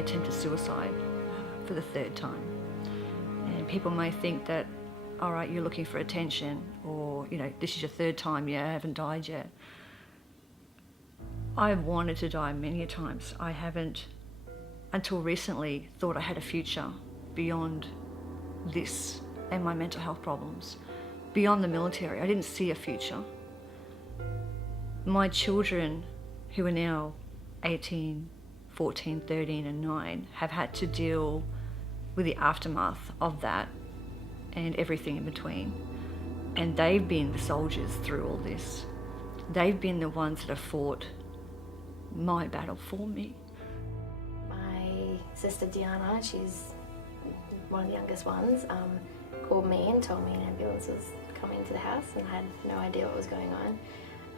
attempted suicide for the third time. And people may think that, all right, you're looking for attention, or, you know, this is your third time, yeah, I haven't died yet. I've wanted to die many times. I haven't, until recently, thought I had a future beyond this and my mental health problems. Beyond the military, I didn't see a future. My children, who are now 18, 14, 13 and 9, have had to deal with the aftermath of that and everything in between. And they've been the soldiers through all this. They've been the ones that have fought my battle for me. My sister Diana, she's one of the youngest ones, called me and told me an ambulance was coming to the house, and I had no idea what was going on.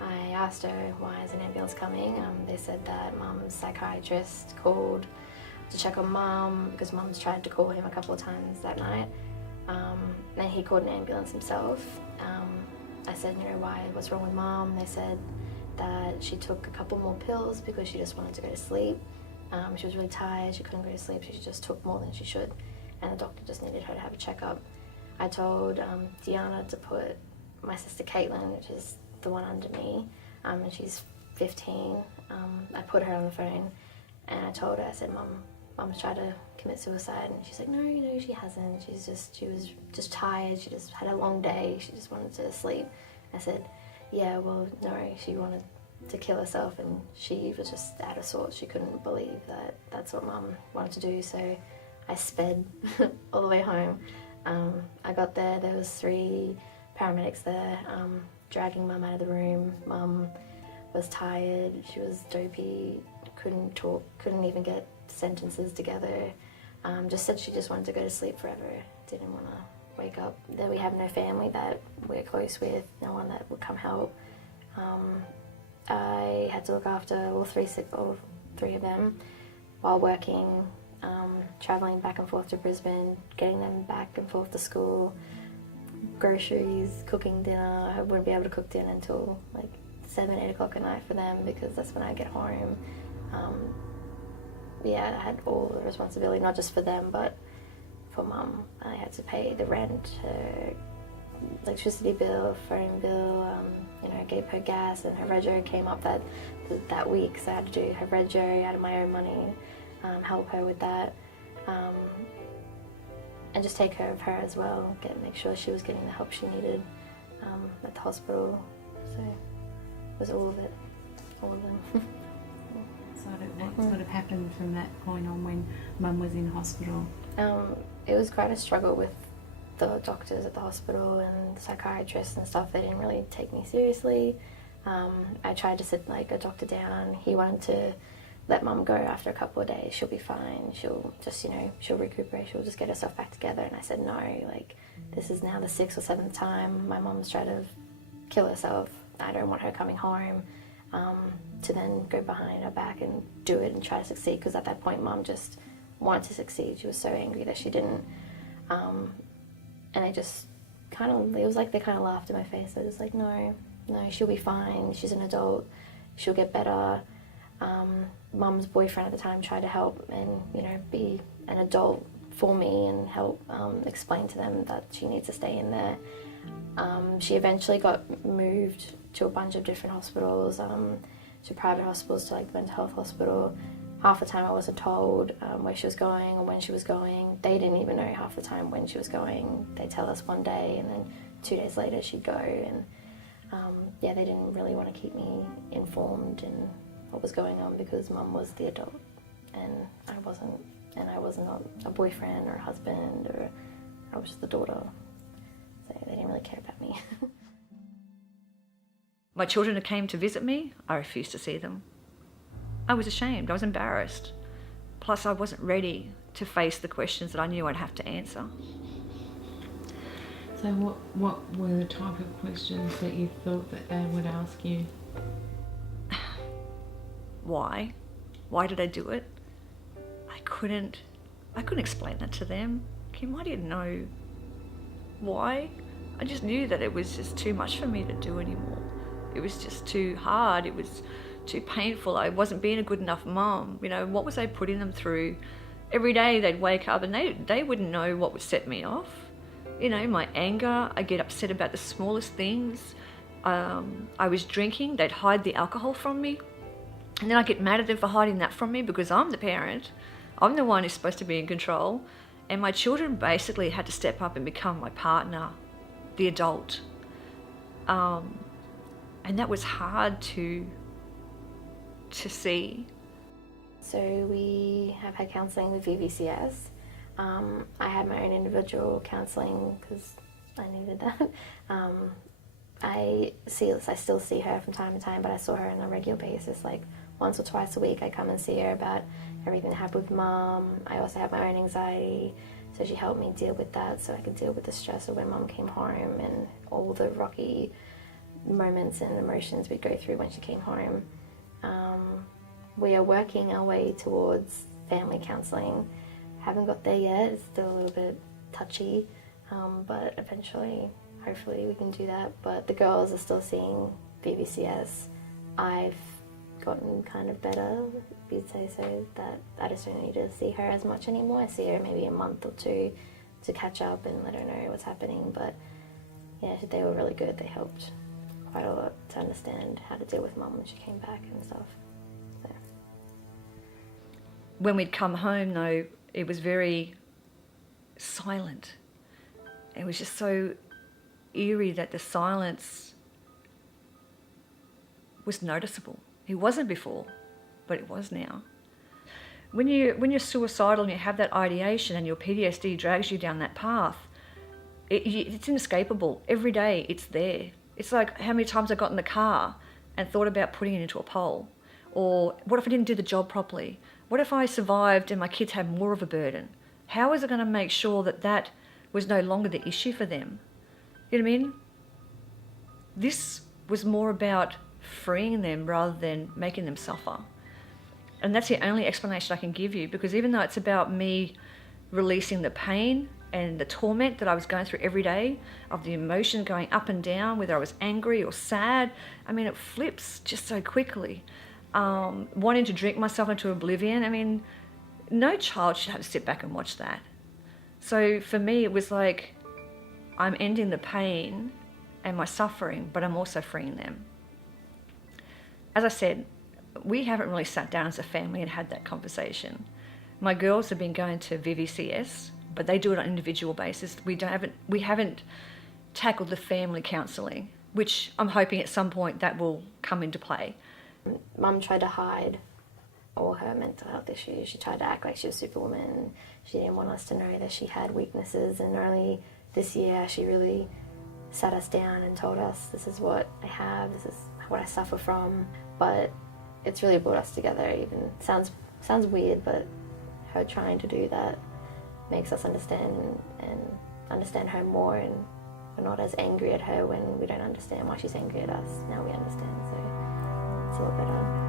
I asked her, why is an ambulance coming? They said that Mum's psychiatrist called to check on Mum because Mum's tried to call him a couple of times that night. Then he called an ambulance himself. I said, you know, what's wrong with Mum? They said that she took a couple more pills because she just wanted to go to sleep. She was really tired, she couldn't go to sleep, so she just took more than she should, and the doctor just needed her to have a checkup. I told Diana to put my sister Caitlin, which is the one under me, and she's 15. I put her on the phone and I told her, I said, Mum's tried to commit suicide, and she's like, no, she hasn't. She was just tired, she just had a long day, she just wanted to sleep. I said, yeah, well, no, she wanted to kill herself, and she was just out of sorts. She couldn't believe that that's what Mum wanted to do, so I sped all the way home. I got there was 3 paramedics there, dragging Mum out of the room. Mum was tired, she was dopey, couldn't talk, couldn't even get sentences together. Just said she just wanted to go to sleep forever, didn't want to wake up. Then we have no family that we're close with, no one that would come help. I had to look after all three of them while working, travelling back and forth to Brisbane, getting them back and forth to school, groceries, cooking dinner. I wouldn't be able to cook dinner until like 7, 8 o'clock at night for them because that's when I get home. Yeah, I had all the responsibility, not just for them, but for Mum. I had to pay the rent, her electricity bill, phone bill, gave her gas, and her rego came up that week, so I had to do her rego out of my own money, help her with that, and just take care of her as well, make sure she was getting the help she needed at the hospital. So it was all of it, all of them. What sort of happened from that point on when Mum was in hospital? It was quite a struggle with the doctors at the hospital and the psychiatrists and stuff. They didn't really take me seriously. I tried to sit like a doctor down. He wanted to let Mum go after a couple of days. She'll be fine. She'll just, she'll recuperate. She'll just get herself back together. And I said, no, this is now the 6th or 7th time my mum's tried to kill herself. I don't want her coming home to then go behind her back and do it and try to succeed, because at that point Mum just wanted to succeed. She was so angry that she didn't. And I just it was like they kind of laughed in my face. They were just like, no, she'll be fine. She's an adult. She'll get better. Mum's boyfriend at the time tried to help and, be an adult for me and help explain to them that she needs to stay in there. She eventually got moved to a bunch of different hospitals, to private hospitals, to like the mental health hospital. Half the time I wasn't told where she was going or when she was going. They didn't even know half the time when she was going. They'd tell us one day and then 2 days later she'd go. And they didn't really want to keep me informed in what was going on because Mum was the adult and I wasn't. And I was not a boyfriend or a husband, or I was just the daughter. So they didn't really care about me. My children who came to visit me, I refused to see them. I was ashamed, I was embarrassed. Plus I wasn't ready to face the questions that I knew I'd have to answer. So what were the type of questions that you thought that they would ask you? Why? Why did I do it? I couldn't explain that to them. Kim, I didn't know why. I just knew that it was just too much for me to do anymore. It was just too hard. It was too painful. I wasn't being a good enough mom. You know, what was I putting them through? Every day they'd wake up and they wouldn't know what would set me off. You know, my anger, I get upset about the smallest things. I was drinking, they'd hide the alcohol from me. And then I get mad at them for hiding that from me because I'm the parent. I'm the one who's supposed to be in control. And my children basically had to step up and become my partner, the adult. And that was hard to see. So we have had counselling with VVCS. I had my own individual counselling because I needed that. I still see her from time to time, but I saw her on a regular basis, like once or twice a week. I come and see her about everything that happened with Mum. I also have my own anxiety, so she helped me deal with that so I could deal with the stress of when Mum came home and all the rocky moments and emotions we'd go through when she came home. We are working our way towards family counselling. Haven't got there yet, it's still a little bit touchy, but eventually, hopefully we can do that. But the girls are still seeing VVCS. I've gotten kind of better, if you'd say so, that I just don't need to see her as much anymore. I see her maybe a month or two to catch up and let her know what's happening, but yeah, they were really good. They helped quite a lot to understand how to deal with Mum when she came back and stuff. So. When we'd come home though, it was very silent. It was just so eerie that the silence was noticeable. It wasn't before, but it was now. When you're suicidal and you have that ideation and your PTSD drags you down that path, it's inescapable. Every day it's there. It's like how many times I got in the car and thought about putting it into a pole. Or what if I didn't do the job properly? What if I survived and my kids had more of a burden? How is it going to make sure that that was no longer the issue for them? You know what I mean? This was more about freeing them rather than making them suffer. And that's the only explanation I can give you, because even though it's about me releasing the pain and the torment that I was going through every day, of the emotion going up and down, whether I was angry or sad, I mean, it flips just so quickly. Wanting to drink myself into oblivion, I mean, no child should have to sit back and watch that. So for me, it was like, I'm ending the pain and my suffering, but I'm also freeing them. As I said, we haven't really sat down as a family and had that conversation. My girls have been going to VVCS, but they do it on an individual basis. We haven't tackled the family counselling, which I'm hoping at some point that will come into play. Mum tried to hide all her mental health issues. She tried to act like she was Superwoman. She didn't want us to know that she had weaknesses, and only this year she really sat us down and told us, this is what I have, this is what I suffer from. But it's really brought us together. Even sounds weird, but her trying to do that makes us understand and understand her more, and we're not as angry at her when we don't understand why she's angry at us. Now we understand, so it's a lot better.